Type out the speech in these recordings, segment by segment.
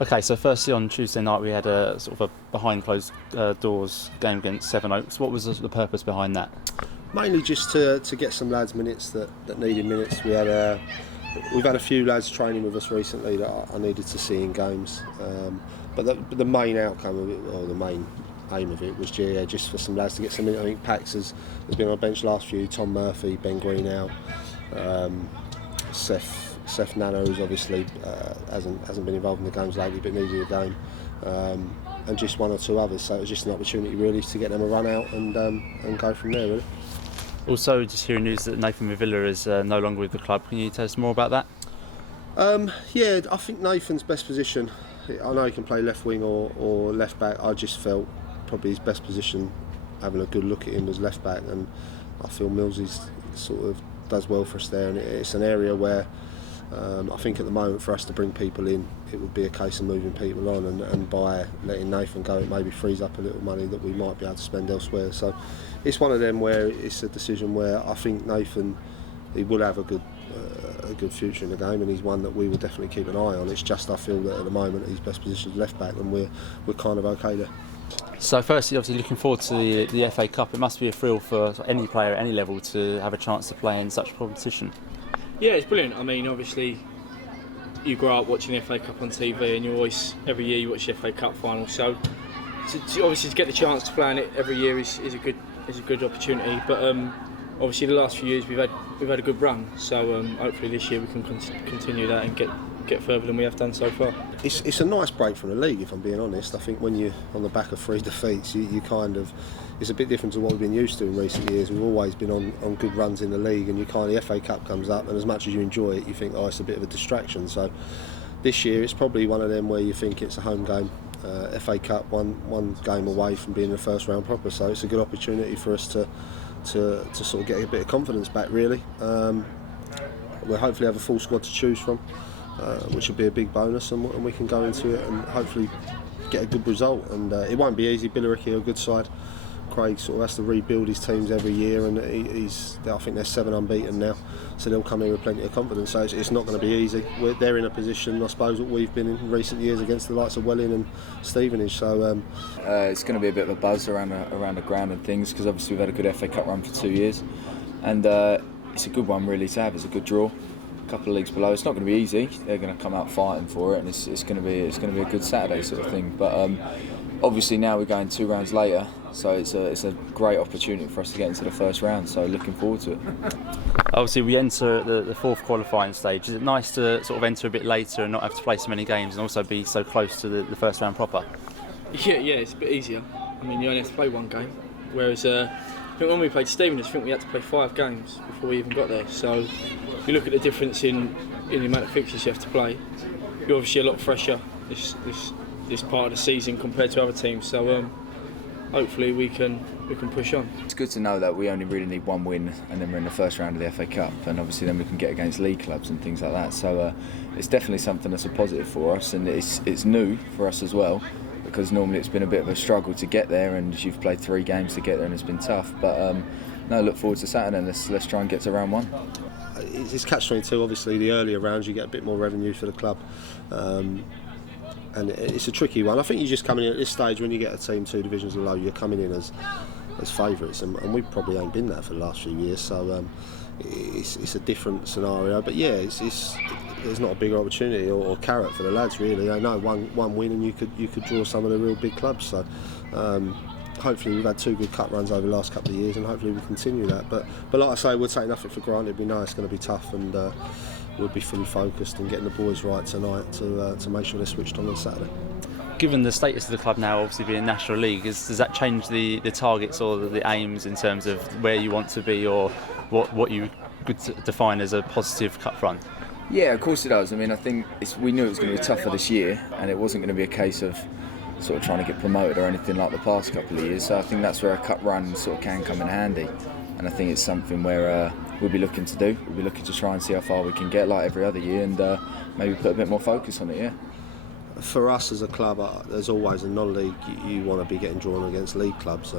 Okay, so firstly on Tuesday night we had a sort of a behind closed doors game against Seven Oaks. What was the purpose behind that? Mainly just to get some lads minutes that needed minutes. We've had a few lads training with us recently that I needed to see in games, but the main outcome of it, or the main aim of it, was just for some lads to get some minutes. I think Pax has been on the bench last few. Tom Murphy, Ben Greenhow, Seth Nano, who's obviously hasn't been involved in the games lately but needed a game, and just one or two others. So it was just an opportunity really to get them a run out and go from there really. Also, just hearing news that Nathan Mavilla is no longer with the club. Can you tell us more about that? Yeah, I think Nathan's best position, I know he can play left wing or left back. I just felt probably his best position, having a good look at him, was left back, and I feel Millsy's sort of does well for us there, and it's an area where I think at the moment for us to bring people in, it would be a case of moving people on, and by letting Nathan go it maybe frees up a little money that we might be able to spend elsewhere. So it's one of them where it's a decision where I think Nathan, he will have a good future in the game, and he's one that we will definitely keep an eye on. It's just I feel that at the moment his best position is left back, and we're kind of okay there. So firstly, obviously looking forward to the FA Cup. It must be a thrill for any player at any level to have a chance to play in such a competition. Yeah, it's brilliant. I mean, obviously, you grow up watching the FA Cup on TV, and you always, every year, you watch the FA Cup final. So, obviously, to get the chance to play in it every year is a good opportunity. But obviously, the last few years we've had a good run. So hopefully this year we can continue that and get further than we have done so far. It's a nice break from the league, if I'm being honest. I think when you're on the back of 3 defeats, you kind of, it's a bit different to what we've been used to in recent years. We've always been on good runs in the league, and the FA Cup comes up, and as much as you enjoy it, you think, oh, it's a bit of a distraction. So this year it's probably one of them where you think it's a home game. FA Cup, one game away from being the first round proper, so it's a good opportunity for us to sort of get a bit of confidence back really. We'll hopefully have a full squad to choose from, which will be a big bonus, and we can go into it and hopefully get a good result. And it won't be easy. Billericay are a good side. Craig sort of has to rebuild his teams every year, and I think they're 7 unbeaten now, so they'll come in with plenty of confidence. So it's not going to be easy. They're in a position, I suppose, that we've been in recent years against the likes of Welling and Stevenage. So it's going to be a bit of a buzz around the ground and things, because obviously we've had a good FA Cup run for 2 years, and it's a good one really to have. It's a good draw. A couple of leagues below. It's not going to be easy. They're going to come out fighting for it, and it's going to be a good Saturday sort of thing. But obviously now we're going 2 rounds later, so it's a great opportunity for us to get into the first round. So looking forward to it. Obviously we enter the 4th qualifying stage. Is it nice to sort of enter a bit later and not have to play so many games, and also be so close to the first round proper? Yeah, it's a bit easier. I mean, you only have to play 1 game, whereas I think when we played Stevenage, I think we had to play 5 games before we even got there. So if you look at the difference in the amount of fixtures you have to play, you're obviously a lot fresher this part of the season compared to other teams. So hopefully we can push on. It's good to know that we only really need 1 win, and then we're in the first round of the FA Cup, and obviously then we can get against league clubs and things like that. So it's definitely something that's a positive for us, and it's new for us as well, because normally it's been a bit of a struggle to get there, and you've played 3 games to get there and it's been tough. But no, look forward to Saturday, and let's try and get to round 1. It's catch-22. Obviously the earlier rounds you get a bit more revenue for the club, and it's a tricky one. I think you just come in at this stage, when you get a team 2 divisions below, you're coming in as favourites, and we probably ain't been that for the last few years. So it's a different scenario. But yeah, there's not a bigger opportunity or carrot for the lads really. I know one win and you could draw some of the real big clubs. So hopefully we've had 2 good cup runs over the last couple of years, and hopefully we continue that. But like I say, we'll take nothing for granted. We know it's going to be tough, and we'll be fully focused on getting the boys right tonight to make sure they're switched on Saturday. Given the status of the club now, obviously being National League, does that change the targets or the aims in terms of where you want to be, or what you could define as a positive cup run? Yeah, of course it does. I mean, I think we knew it was going to be tougher this year, and it wasn't going to be a case of sort of trying to get promoted or anything like the past couple of years. So I think that's where a cup run sort of can come in handy, and I think it's something where we'll be looking to do. We'll be looking to try and see how far we can get, like every other year, and maybe put a bit more focus on it. Yeah. For us as a club, there's always a non-league. You want to be getting drawn against league clubs,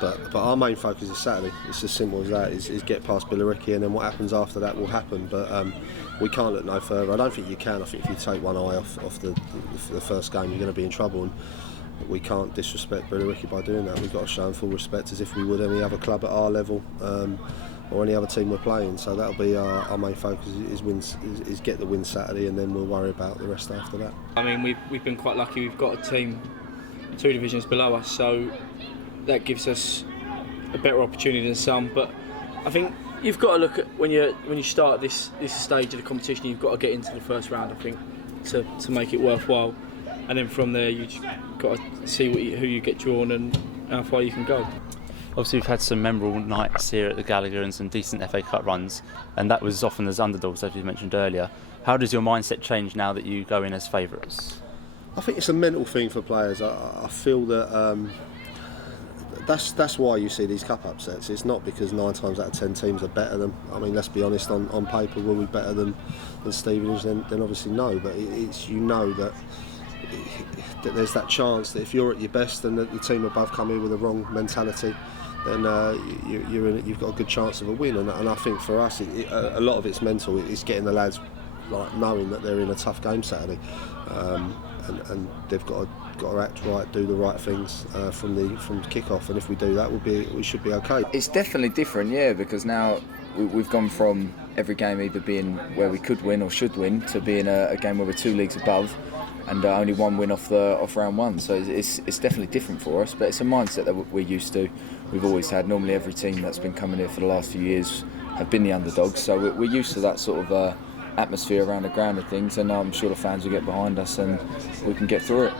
but our main focus is Saturday. It's as simple as that. Is get past Billericay, and then what happens after that will happen. But we can't look no further. I don't think you can. I think if you take one eye off the first game, you're going to be in trouble. And we can't disrespect Billericay by doing that. We've got to show them full respect as if we would any other club at our level. Or any other team we're playing, so that'll be our main focus is get the win Saturday, and then we'll worry about the rest after that. I mean, we've been quite lucky. We've got a team 2 divisions below us, so that gives us a better opportunity than some. But I think you've got to look at when you start this stage of the competition, you've got to get into the first round. I think to make it worthwhile, and then from there you just got to see who you get drawn and how far you can go. Obviously, we've had some memorable nights here at the Gallagher and some decent FA Cup runs, and that was often as underdogs, as you mentioned earlier. How does your mindset change now that you go in as favourites? I think it's a mental thing for players. I feel that that's why you see these cup upsets. It's not because 9 times out of 10 teams are better than. I mean, let's be honest. On paper, will we be better than Stevenage? Then obviously no. But it's that there's that chance that if you're at your best and the team above come in with a wrong mentality, then you've got a good chance of a win. And I think for us, a lot of it's mental. It's getting the lads knowing that they're in a tough game Saturday, and they've got to act right, do the right things from kick-off. And if we do that, we should be okay. It's definitely different, yeah, because now we've gone from every game either being where we could win or should win to being a game where we're 2 leagues above. And only 1 win off round 1, so it's definitely different for us. But it's a mindset that we're used to. We've always had. Normally, every team that's been coming here for the last few years have been the underdogs. So we're used to that sort of atmosphere around the ground and things. And I'm sure the fans will get behind us and we can get through it.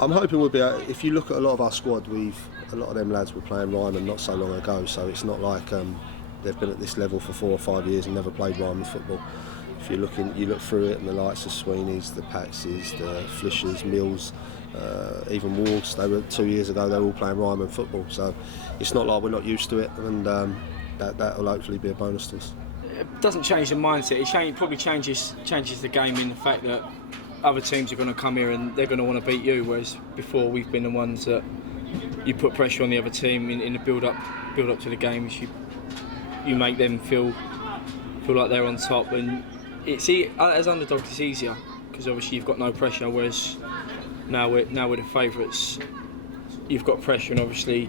I'm hoping we'll be. If you look at a lot of our squad, a lot of them lads were playing Ryman not so long ago. So it's not like they've been at this level for 4 or 5 years and never played Ryman football. If you look through it, and the likes of Sweeney's, the Paxes, the Flishers, Mills, even Wolves, they were 2 years ago. They were all playing Ryman football, so it's not like we're not used to it, and that will hopefully be a bonus to us. It doesn't change the mindset. It probably changes the game in the fact that other teams are going to come here and they're going to want to beat you, whereas before we've been the ones that you put pressure on the other team in the build up to the games. You make them feel like they're on top, and as underdogs it's easier because obviously you've got no pressure, whereas now we're the favourites. You've got pressure, and obviously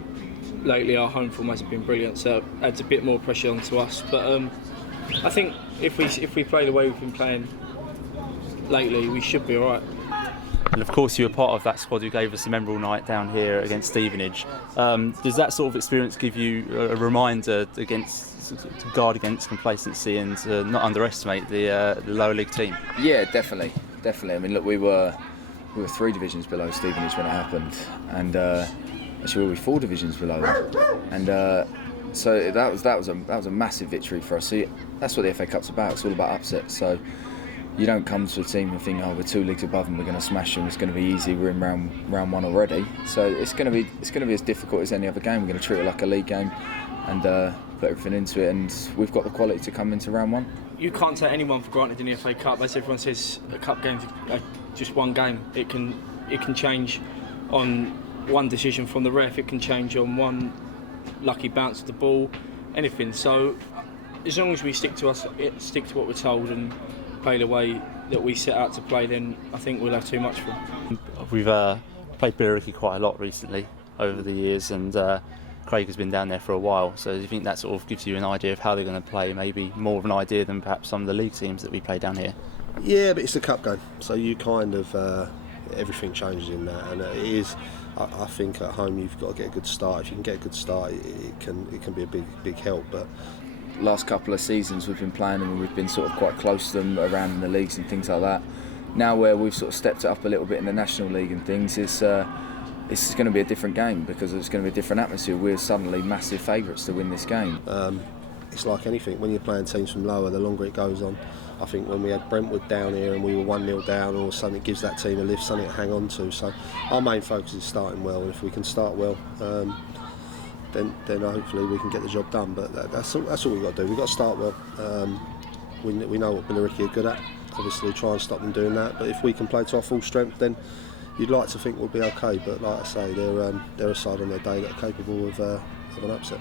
lately our home form hasn't been brilliant, so it adds a bit more pressure onto us. But I think if we play the way we've been playing lately, we should be alright. And of course you were part of that squad who gave us a memorable night down here against Stevenage. Does that sort of experience give you a reminder to guard against complacency and to not underestimate the lower league team? Yeah, definitely. I mean, look, we were 3 divisions below Stevenage when it happened, and actually we were 4 divisions below them. And so that was a massive victory for us. So that's what the FA Cup's about. It's all about upsets. So you don't come to a team and think, oh, we're 2 leagues above and we're going to smash them. It's going to be easy. We're in round 1 already. So it's going to be as difficult as any other game. We're going to treat it like a league game and put everything into it. And we've got the quality to come into round 1. You can't take anyone for granted in the FA Cup. As everyone says, a cup game's just one game. It can change on one decision from the ref. It can change on one lucky bounce of the ball, anything. So as long as we stick to what we're told and play the way that we set out to play, then I think we'll have too much for them. We've played Billericay quite a lot recently over the years, and Craig has been down there for a while, so do you think that sort of gives you an idea of how they're going to play, maybe more of an idea than perhaps some of the league teams that we play down here? Yeah, but it's a cup game, so you kind of everything changes in that, and it is. I think at home you've got to get a good start. If you can get a good start, it can be a big help. But last couple of seasons we've been playing them and we've been sort of quite close to them around in the leagues and things like that. Now where we've sort of stepped it up a little bit in the National League and things, it's going to be a different game because it's going to be a different atmosphere. We're suddenly massive favourites to win this game. It's like anything, when you're playing teams from lower, the longer it goes on. I think when we had Brentwood down here and we were 1-0 down, all of a sudden it gives that team a lift, something to hang on to. So our main focus is starting well, and if we can start well, then hopefully we can get the job done. But that's all we've got to do. We've got to start well. We know what Billericay are good at, obviously try and stop them doing that. But if we can play to our full strength, then you'd like to think we'll be okay. But like I say, they're a side on their day that are capable of an upset.